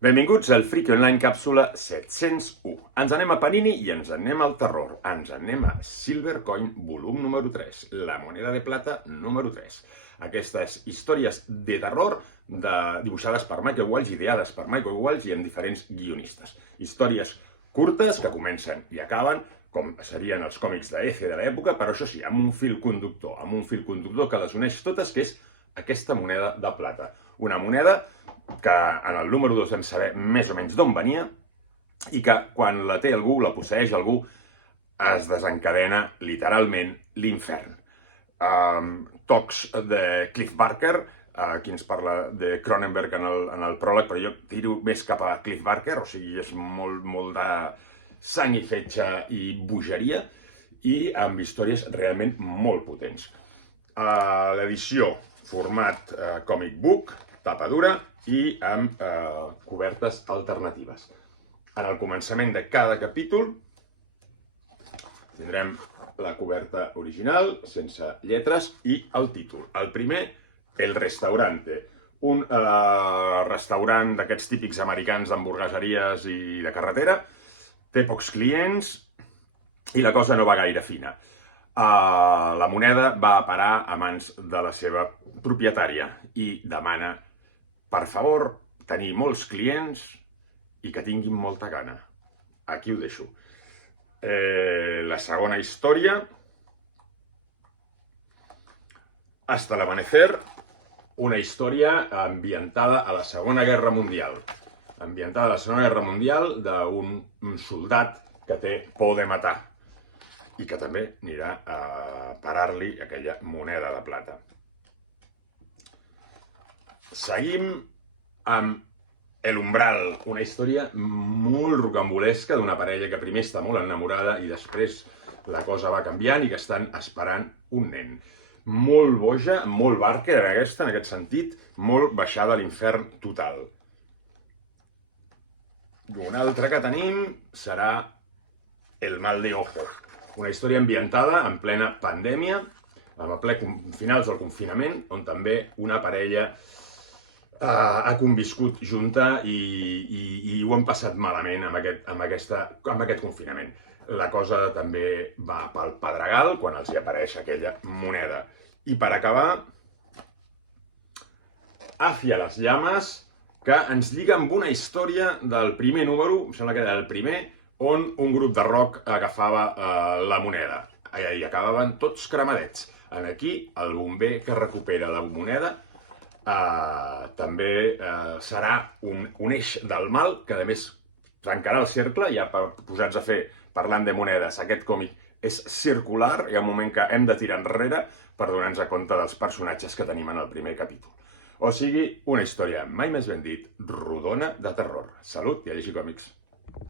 Benvinguts al Friki Online càpsula 701. Ens anem a Panini i ens anem al terror. Ens anem a Silvercoin volum número 3, la moneda de plata número 3. Aquestes històries de terror dibuixades per Michael Walsh, ideades per Michael Walsh i amb diferents guionistes. Històries curtes que comencen i acaben, com serien els còmics d'Ece de l'època, però això sí, amb un fil conductor que les uneix totes, que és aquesta moneda de plata. Una moneda que en el número 2 vam saber més o menys d'on venia i que quan la té algú, la posseeix algú, es desencadena literalment l'infern. Tocs de Cliff Barker, qui ens parla de Cronenberg en el pròleg, però jo tiro més cap a Cliff Barker, o sigui, és molt de sang i fetge i bogeria, i amb històries realment molt potents. L'edició format comic book, tapa dura i amb cobertes alternatives. En el començament de cada capítol tindrem la coberta original, sense lletres, i el títol. El primer, El Restaurante, un restaurant d'aquests típics americans d'hamburgueseries i de carretera. Té pocs clients i la cosa no va gaire fina. La moneda va a parar a mans de la seva propietària i demana, per favor, tenir molts clients i que tinguin molta gana. Aquí ho deixo. La segona història, Hasta el amanecer, una història ambientada a la Segona Guerra Mundial. Ambientada a la Segona Guerra Mundial d'un soldat que té por de matar i que també anirà a parar-li aquella moneda de plata. Seguim amb El Umbral, una història molt rocambolesca d'una parella que primer està molt enamorada i després la cosa va canviant i que estan esperant un nen. Molt boja, molt Barker en aquest sentit, molt baixada a l'infern total. Un altre que tenim serà El Mal de Ojo, una història ambientada en plena pandèmia, a ple finals del confinament, on també una parella ha conviscut junta i ho han passat malament amb aquest confinament. La cosa també va pel pedregal quan els hi apareix aquella moneda. I per acabar, Hacia las llamas, que ens lliga amb una història del primer número, em sembla que era el primer, on un grup de rock agafava la moneda i acabaven tots cremadets. Aquí, el bomber que recupera la moneda també serà un eix del mal que, a més, tancarà el cercle. Ja posats a fer, parlant de monedes, aquest còmic és circular, hi ha un moment que hem de tirar enrere per donar-nos compte dels personatges que tenim en el primer capítol. O sigui, una història, mai més ben dit, rodona de terror. Salut i a llegir còmics.